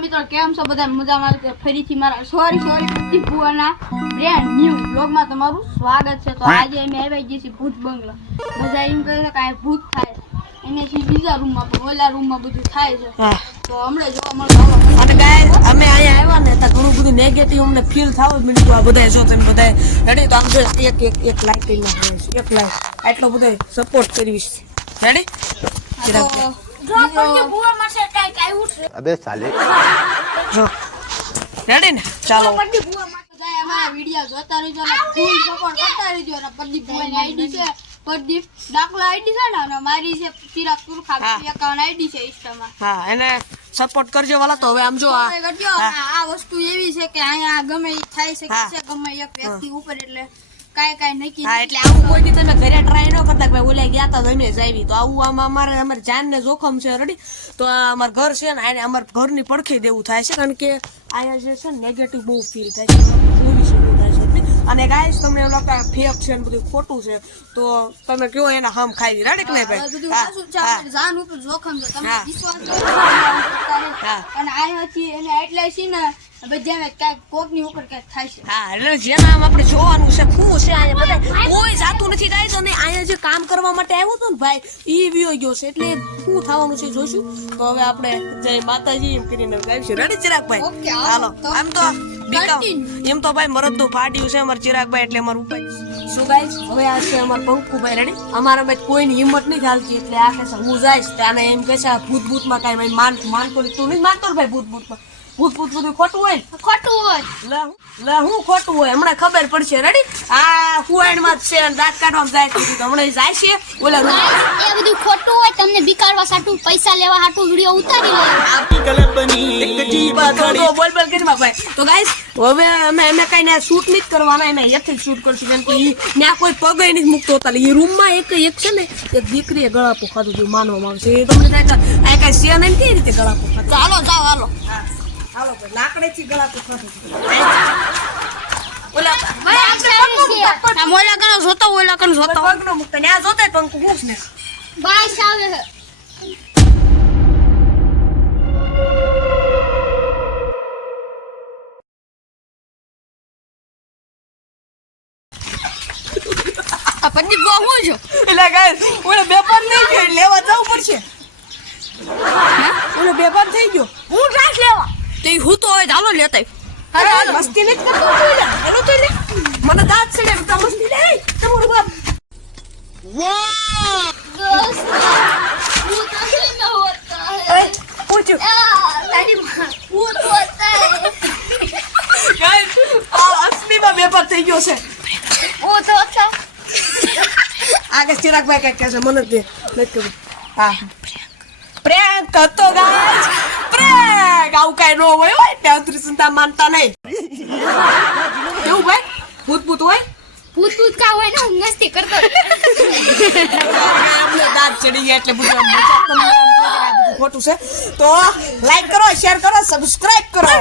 મિત્રો કેમ છો બધા મજામાં ફરીથી મારા સોરી પ્રદીપ ભુવાના બ્રેન્ડ ન્યુ બ્લોગમાં તમારું સ્વાગત છે। તો આજે અમે આવી ગઈ છીએ ભૂત બંગલા। બધા એમ કહે છે કે આ ભૂત થાય એને છે બીજા રૂમમાં પણ ઓલા રૂમમાં બધું થાય છે। તો હમણાં જોવા મળે અને ગાઈસ અમે અહીંયા આવ્યા ને તો ઘણું બધું નેગેટિવ અમને ફીલ થાવું મળ્યું। આ બધા જો તમે બધા રેડી? તો આમ જો એક લાઈટ કરી નાખીશ, એક લાઈટ આટલો બધો સપોર્ટ કરીશ। રેડી? अबे साले જો રેડી ને? ચાલો અમારા વિડીયો જોતા રહેજો અને ફૂલ સપોર્ટ કરતા રહેજો। અને પ્રદીપ ભાઈની આઈડી છે પ્રદીપ દાખલા આઈડી છે ને, અને મારી છે ચિરાગ તુરખા 51 આઈડી છે ઇન્સ્ટામાં। હા, એને સપોર્ટ કરજો વાલા। તો હવે આમ જો આ વસ્તુ એવી છે કે અહીંયા ગમે ઈ થાય શકે છે, ગમે એક વ્યક્તિ ઉપર, એટલે કાઈ નક્કી। હા, એટલે આવું કોઈ દી તમે ઘરે ટ્રાય ન કરતા ભાઈ ઓલે ગયા તા અમે જ આવી। તો આવું આમાં અમારી જાનને જોખમ છે। રેડી? તો આ અમાર ઘર છે ને, આને અમાર ઘરની પડખે દેવું થાય છે, કારણ કે અહીંયા જે છે ને નેગેટિવ બહુ ફીલ થાય છે, મૂવી શરૂ થાય છે। અને ગાઈસ તમને એવું લાગે ફેક છે ને બધું ખોટું છે તો તમે કયો એને હમ ખાઈ દી। રેડી કે નહીં ભાઈ? બધું સાચું છે, જાન ઉપર જોખમ છે, તમે વિશ્વાસ કરો। અને અહીંયા થી એને એટલે છે ને બધાને કાંઈક કોકની ઉપર કાંઈક થાય છે। હા, એટલે જેના આમ આપણે જોવાનું છે શું છે અહીંયા બધા કોઈ જાતું નથી ગાઈસ। અને અહીંયા જે કામ કરવા માટે આવ્યો હતો ને ભાઈ ઈ વિયો ગયો છે, એટલે શું થવાનું છે જોઈશું। તો હવે આપણે જય માતાજી એમ કરીને ગાઈશું। રેડી ચિરાગભાઈ? હાલો આમ તો એમ તો ભાઈ મરદ નું ફાટ્યું છે અમાર ચિરાગભાઈ, એટલે અમારું ઉપાય શું ગાઈસ। હવે આ છે અમાર પંકુભાઈ। રેડી? અમારા ભાઈ કોઈની હિંમત નહીં ચાલતી, એટલે આ કે હું જઈશ ત્યાં એમ કે છે ભૂત માં કઈ માનતો તું નહીં માનતો ભાઈ ભૂત માં ભૂત બધું ખોટું હોય લે હું ખોટું હોય હમણાં ખબર પડશે। રેડી? આ ફુવાડ માં છે દાંત કાઢવામાં જાય તો હમણાં જાય છે ઓલા એ બધું ખોટું હોય, તમને બીકાડવા સાટું પૈસા લેવા હાટું વિડિયો ઉતારી લો। બોલ કરી ભાઈ। તો ગાઈસ હવે અમે કઈ ને શૂટ નથી કરવાના, એને એકથી શૂટ કરશું, કેમ કે ત્યાં કોઈ પગ નથી મૂકતો હતા। એ રૂમમાં એક છે ને એક દીકરીએ ગળાપો ખાધું હતું માનવામાં આવશે। એ તમને આ કઈ છે નહીં કઈ રીતે ગળાપો ખાધું? ચાલો જાઓ હાલો હાલો ભાઈ, લાકડેથી ગળાપો ખાધું હતું। ઓલા કનો જોતો પગનો મૂકતા ત્યાં જોતા પંકુ મૂક ને બાય આવે આ પ્રદીપ બહુ હું છો એટલે ગાઈસ ઓલો બેપાર થઈ ગયો લેવા જવું પડશે। ઓલો બેપાર થઈ ગયો હું ડ્રાઈવ લેવા તો હું તો હવે ચાલો લેતા અરે મસ્તી નથી કરતો હેલો તો લે મને દાંત છે તો મસ્તી લે તમારું બાપ दोस्त वो असली में होता है પૂછો तारी वो होता है ગાઈસ આ અસલીમાં બેપાર થઈ ગયો છે। वो तो अच्छा આગળ ચિરાગભાઈ કઈ કહે છે મને દે નથી ખબર। હા પ્રેન્ક હતો ગાઈસ, પ્રેન્ક આવું કઈ ન હોય ત્યાં સુધી ચિંતા માનતા નહીં એવું ભાઈ ભૂત હોય भूत का हुआ ना मस्ती करता આપણે દાંત ચડી ગયા એટલે બધું ખોટું છે। તો લાઈક કરો, શેર કરો, સબસ્ક્રાઇબ કરો।